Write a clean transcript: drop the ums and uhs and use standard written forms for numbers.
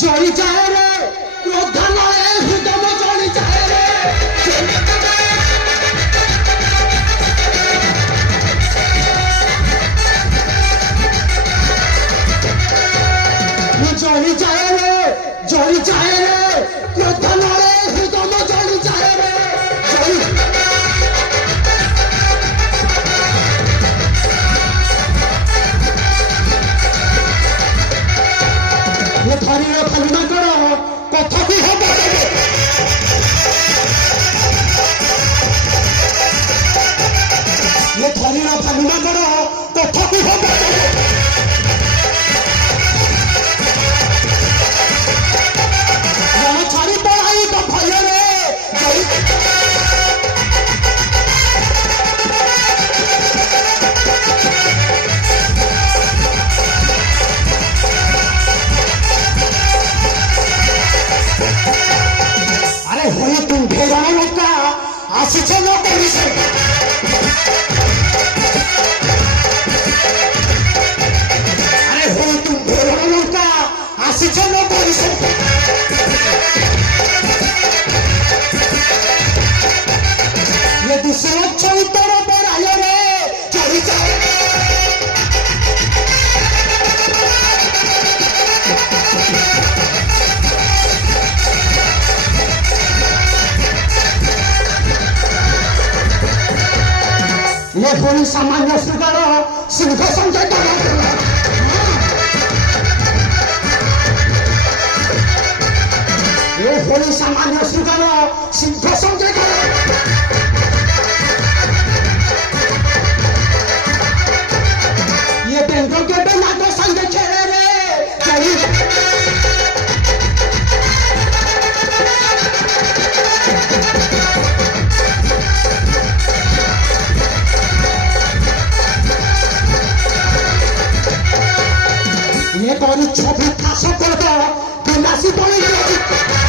जड़ी जाए रे क्रोध नए हृदय जड़ी जाए रे जड़ी जाए रे क्रोध नए हृदय जड़ी जाए रे ये धरी फालुना करो कथा भी हम ये धरी फालुना करो कथा भी हम छाड़ी पढ़ाई तो भय रे अरे होई तुम भेड़ा लोका आसिछे न करिसे अरे होई तुम भेड़ा लोका आसिछे न करिसे ये दूसरा चरित्र बराय रे चली जाए ये थोड़ी सामान्य स्वीकार सिंह संजय ये थोड़ी सामान्य स्वीकार सिंह संजय ये बैंकों के बिना तो संजय खेले रे ये कौन छवि फांस कर दो बिना सी बोली